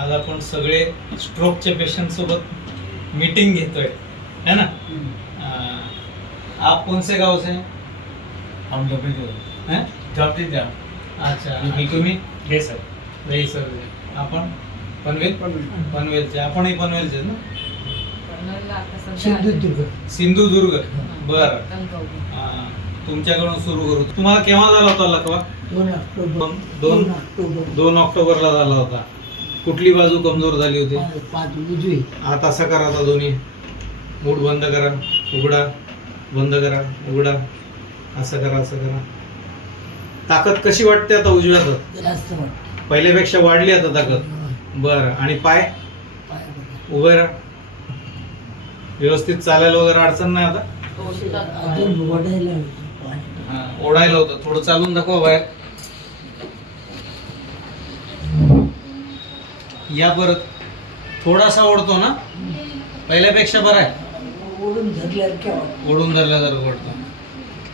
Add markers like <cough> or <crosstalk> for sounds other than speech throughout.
आज आपण सगळे स्ट्रोकचे पेशंट सोबत मीटिंग घेतोय आपण तुम्ही आपण पनवेल पनवेलचे आपण पनवेलचे ना सिंधुदुर्ग बर तुमच्याकडून सुरू करू तुम्हाला केव्हा झाला होता लखवा दोन ऑक्टोबरला झाला होता कुठली बाजू कमजोर झाली होती उजवी आता असं करा दोन्ही बंद करा उघडा असं करा असं करा ताकद कशी वाटते आता उजव्याच पहिल्यापेक्षा वाढली आता ताकद बर आणि पाय उभे राहा व्यवस्थित चालायला वगैरे अडचण नाही आता ओढायला होत थोडं चालून दाखवा बाहेर या परत थोडासा ओढतो ना पहिल्यापेक्षा बरं आहे ओढून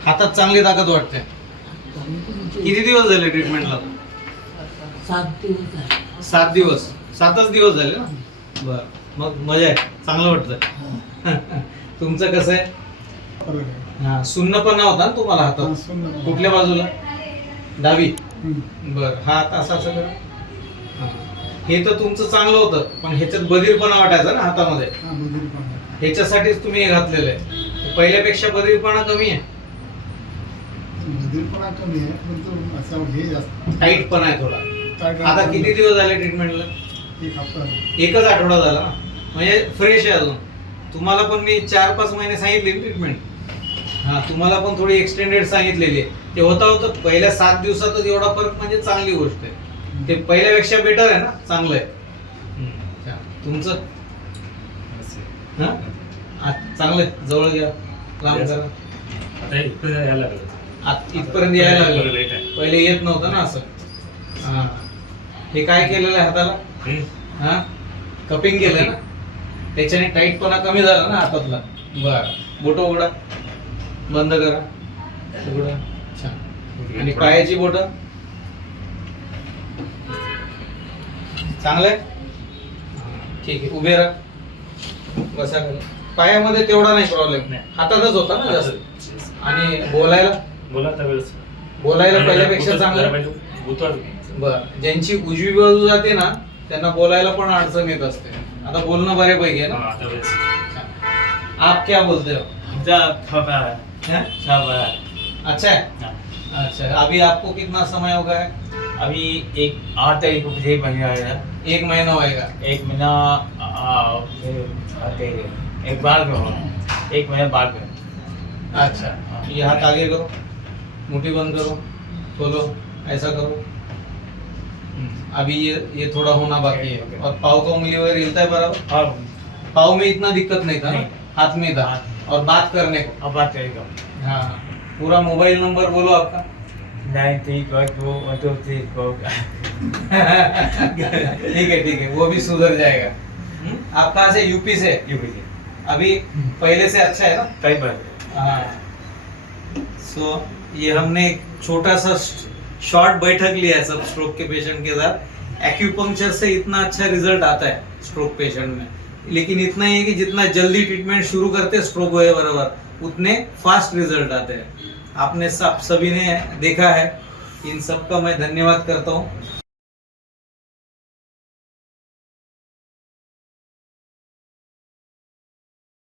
हातात चांगली ताकद वाटते किती दिवस झाले ट्रीटमेंटला सात दिवस दिवस सातच दिवस झाले ना बर मग मजा आहे चांगलं वाटत तुमचं कसं आहे हा सुन्न पण ना तुम्हाला हातात कुठल्या बाजूला डावी बर हात असा हां हे तर तुमचं चांगलं होतं पण ह्याच्यात बधीरपणा वाटायचा ना हातामध्ये ह्याच्यासाठीच तुम्ही हे घातलेलं आहे पहिल्यापेक्षा बधीरपणा कमी आहे बधीरपणा कमी आहे पण तो असा हे जास्त टाईट आहे थोडा आता किती दिवस झाले ट्रीटमेंटला एकच आठवडा झाला म्हणजे फ्रेश आहे अजून तुम्हाला पण मी चार पाच महिने सांगितली ट्रीटमेंट हा तुम्हाला पण थोडी एक्सटेंडेड सांगितलेली आहे ते होता होता पहिल्या सात दिवसातच एवढा फरक म्हणजे चांगली गोष्ट आहे ते पहिल्यापेक्षा बेटर आहे ना चांगलं आहे तुमचं चांगलं जवळ घ्या काम इथपर्यंत यायला लागलं पहिले येत नव्हतं ना असं हे काय केलेलं आहे हाताला हा कपिंग केलं ना त्याच्याने टाईटपणा कमी झाला ना हातातला बर बोटं उघडा बंद करा उघडा छान आणि पायाची बोटं चांगलं आहे ठीक आहे उभे राहा बसा पायामध्ये तेवढा नाही प्रॉब्लेम नाही हातातच होता ना जास्त आणि बोलायला बोलायला पहिल्यापेक्षा चांगलं बरं ज्यांची उजवी बाजू जाते ना त्यांना बोलायला पण अडचण येत असते आता बोलणं बरे पैकी आप क्या बोलते अच्छा अच्छा अभि आपको कितना समय होगा है अभी एक आठ तारीख को महीना एक महीना होएगा एक महीना एक बार में होगा एक महीना बाद में अच्छा यहाँ आगे करो मुट्ठी बंद करो खोलो ऐसा करो अभी ये ये थोड़ा होना बाकी है और पाव का उंगली वगैरह हिलता है बराबर पाव में इतना दिक्कत नहीं था नहीं। हाथ में था हाथ में। और बात करने को अब बात करेगा हाँ पूरा मोबाइल नंबर बोलो आपका ठीक तो <laughs> है ठीक है वो भी सुधर जाएगा हुँ? आप कहाँ से यूपी से यूपी से अभी पहले से अच्छा है ना कई बार सो ये हमने छोटा सा शॉर्ट बैठक लिया है सब स्ट्रोक के पेशेंट के साथ एक्यूपंक्चर से इतना अच्छा रिजल्ट आता है स्ट्रोक पेशेंट में लेकिन इतना ही है कि जितना जल्दी ट्रीटमेंट शुरू करते हैं स्ट्रोक बराबर है उतने फास्ट रिजल्ट आते हैं आपने सब सभी ने देखा है इन सब का मैं धन्यवाद करता हूं।